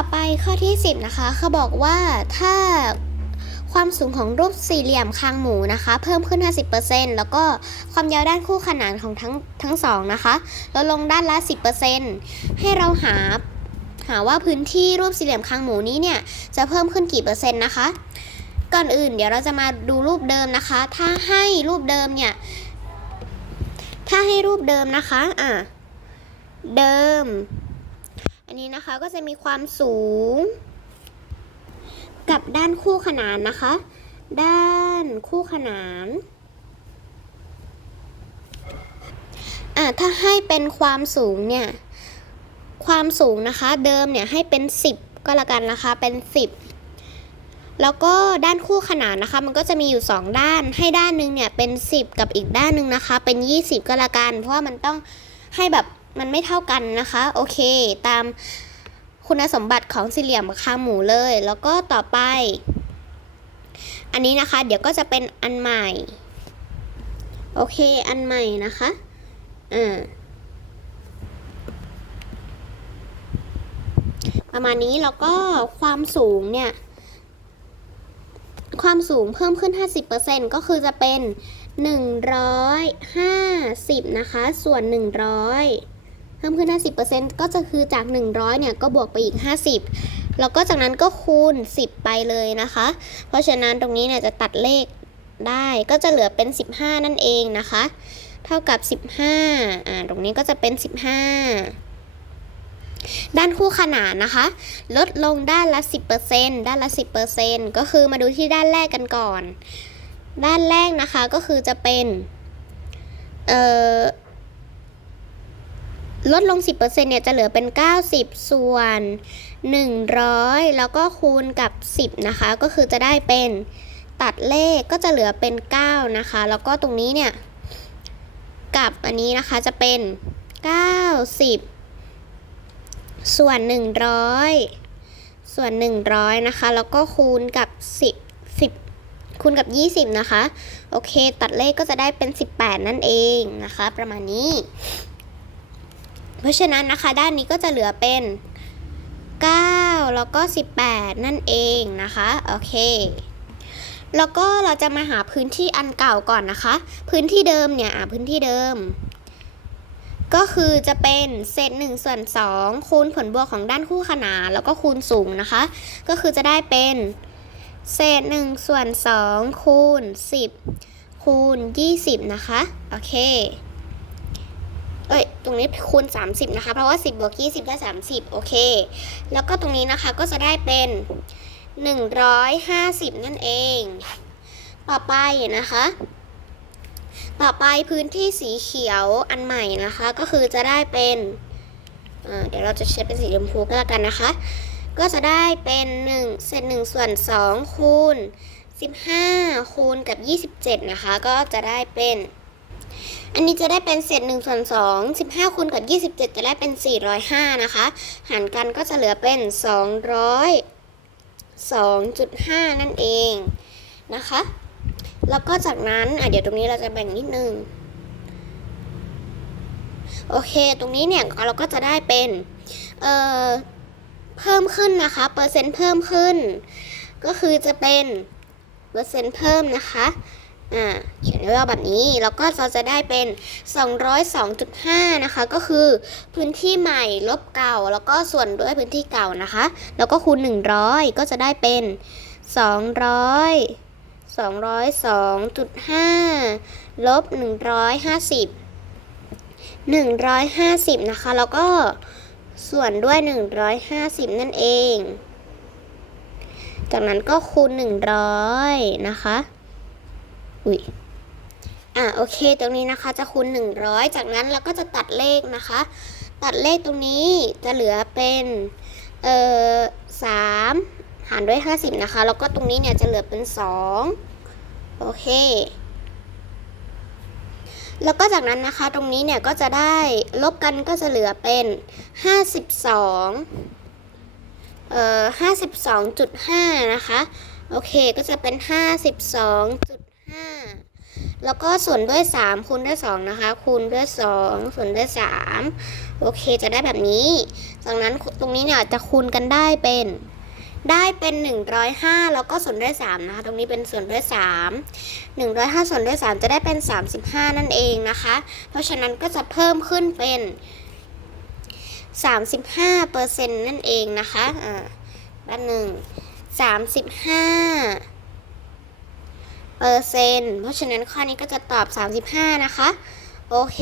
อไปข้อที่ 10 นะคะ เขาบอกว่าถ้าความสูงของรูปสี่เหลี่ยมคางหมูนะคะ เพิ่มขึ้น 50%แล้วก็ความยาวด้านคู่ขนานของทั้งทั้งสองนะคะลดลงด้านละ 10%ให้เราหาหาว่าพื้นที่รูปสี่เหลี่ยมคางหมูนี้เนี่ยจะเพิ่มขึ้นกี่เปอร์เซ็นต์นะคะ ก่อนอื่นเดี๋ยวเราจะมาดูรูปเดิมนะคะ ถ้าให้รูปเดิมเนี่ย ถ้าให้รูปเดิมนะคะ อะ เดิม อันนี้นะคะก็จะมีความสูง กับด้านคู่ขนานนะคะ ด้านคู่ขนานอะถ้าให้เป็นความสูงเนี่ย ความสูงนะคะเดิมเนี่ยให้เป็น 10 ก็แล้วกันนะคะเป็น 10 แล้วก็ด้านคู่ขนานนะคะ มันก็จะมีอยู่ 2 ด้านให้ด้านหนึงเนี่ยเป็น 10 กับอีกด้านหนึ่งนะคะ เป็น 20 ก็แล้วกัน เพราะว่ามันต้องให้แบบ มันไม่เท่ากันนะคะ โอเค ตามคุณสมบัติของสี่เหลี่ยมคางหมูเลย แล้วก็ต่อไป อันนี้นะคะ เดี๋ยวก็จะเป็นอันใหม่ โอเค อันใหม่นะคะอ่าประมาณนี้แล้วก็ความสูงเนี่ย ความสูงเพิ่มขึ้น 50%ก็คือจะเป็น 150 นะคะ ส่วน 100 เพิ่มขึ้น 50%ก็จะคือจาก 100เนี่ยก็บวกไปอีก 50 แล้วก็จากนั้นก็คูณ 10 ไปเลยนะคะ เพราะฉะนั้นตรงนี้เนี่ยจะตัดเลขได้ก็จะเหลือเป็น 15 นั่นเองนะคะ เท่ากับ 15อ่าตรงนี้ก็จะเป็น 15ด้านคู่ขนานนะคะ ลดลงด้านละ 10%ด้านละ 10%ก็คือมาดูที่ด้านแรกกันก่อน ด้านแรกนะคะก็คือจะเป็น เอ่อ ลดลง 10%เนี่ยจะเหลือเป็น 90 ส่วน 100 แล้วก็คูณกับ 10 นะคะ ก็คือจะได้เป็นตัดเลขก็จะเหลือเป็น 9 นะคะ แล้วก็ตรงนี้เนี่ย กับอันนี้นะคะจะเป็น 90 ส่วน 100 ส่วน 100 นะคะ แล้วก็คูณกับ 10 10 คูณกับ 20 นะคะ โอเค ตัดเลขก็จะได้เป็น 18 นั่นเองนะคะ ประมาณนี้ เพราะฉะนั้นนะคะด้านนี้ก็จะเหลือเป็น 9 แล้วก็ 18 นั่นเองนะคะโอเคแล้วก็เราจะมาหาพื้นที่อันเก่าก่อนนะคะ พื้นที่เดิมเนี่ยพื้นที่เดิม ก็คือจะเป็นเศษ1ส่วน2คูณผลบวกของด้านคู่ขนานแล้วก็คูณสูงนะคะ ก็คือจะได้เป็นเศษ1ส่วน2คูณ10คูณ20นะคะ โอเค รงนี้คูณ 30 นะคะ เพราะว่า 10บวก20 ได้ 30 โอเค แล้วก็ตรงนี้นะคะก็จะได้เป็น 150 นั่นเอง ต่อไปนะคะ ต่อไปพื้นที่สีเขียวอันใหม่นะคะ ก็คือจะได้เป็นเดี๋ยวเราจะใช้เป็นสีชมพูก็แล้วกันนะคะ ก็จะได้เป็น1เศษ1ส่วน2คูณ15คูณกับ 27 นะคะ ก็จะได้เป็น อันนี้จะได้เป็นเศษ1ส่วน2 15คูณกับ 27 จะได้เป็น 405 นะคะ หารกันก็จะเหลือเป็น 202.5 นั่นเองนะคะ แล้วก็จากนั้นอะเดี๋ยวตรงนี้เราจะแบ่งนิดนึง โอเค ตรงนี้เนี่ยเราก็จะได้เป็น เอ่อ เพิ่มขึ้นนะคะ เปอร์เซ็นต์เพิ่มขึ้น ก็คือจะเป็น เปอร์เซ็นต์เพิ่มนะคะ อ่าเขียนไว้ว่าแบบนี้ แล้วก็เราจะได้เป็น 202.5 นะคะ ก็คือพื้นที่ใหม่ลบเก่า แล้วก็ส่วนด้วยพื้นที่เก่านะคะ แล้วก็คูณ 100 ก็จะได้เป็น 200 202.5 ลบ 150 150 นะคะ แล้วก็ส่วนด้วย 150 นั่นเอง จากนั้นก็คูณ 100 นะคะ อุ้ยอะโอเค ตรงนี้นะคะจะคูณ 100 จากนั้นเราก็จะตัดเลขนะคะ ตัดเลขตรงนี้จะเหลือเป็นเอ่อ3หารด้วย 50 นะคะ แล้วก็ตรงนี้เนี่ยจะเหลือเป็น 2 โอเค แล้วก็จากนั้นนะคะตรงนี้เนี่ยก็จะได้ลบกันก็จะเหลือเป็น 52 เอ่อ 52.5 นะคะ โอเคก็จะเป็น 52.5 5 แล้วก็ส่วนด้วย 3 คูณด้วย 2 นะคะ คูณด้วย 2 ส่วนด้วย 3 โอเคจะได้แบบนี้ จากนั้นตรงนี้เนี่ยจะคูณกันได้เป็นได้เป็น 105 แล้วก็ส่วนด้วย 3 นะคะ ตรงนี้เป็นส่วนด้วย 3 105 ส่วนด้วย 3 จะได้เป็น 35 นั่นเองนะคะ เพราะฉะนั้นก็จะเพิ่มขึ้นเป็น 35เปอร์เซ็นต์นั่นเองนะคะ อ่าด้านหนึ่ง35 เปอร์เซ็นต์เพราะฉะนั้นข้อนี้ก็จะตอบ 35 นะคะ โอเค